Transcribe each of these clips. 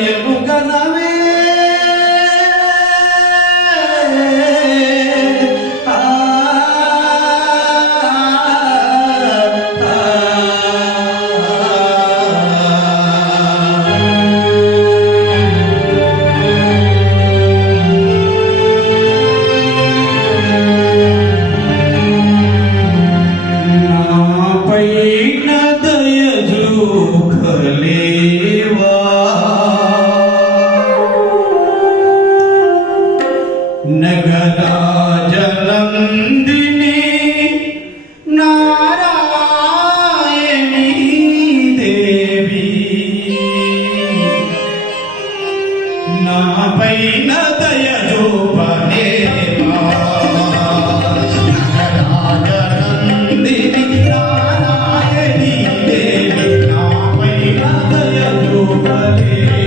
y el Bucaname नगराजनन्दिनी Narayani देवी नापै न दयजोपने नगराजनन्दिनी नारायणी देवी नापै न दयजोपने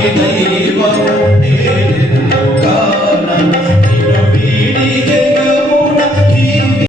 దేవ దేవ లోకాన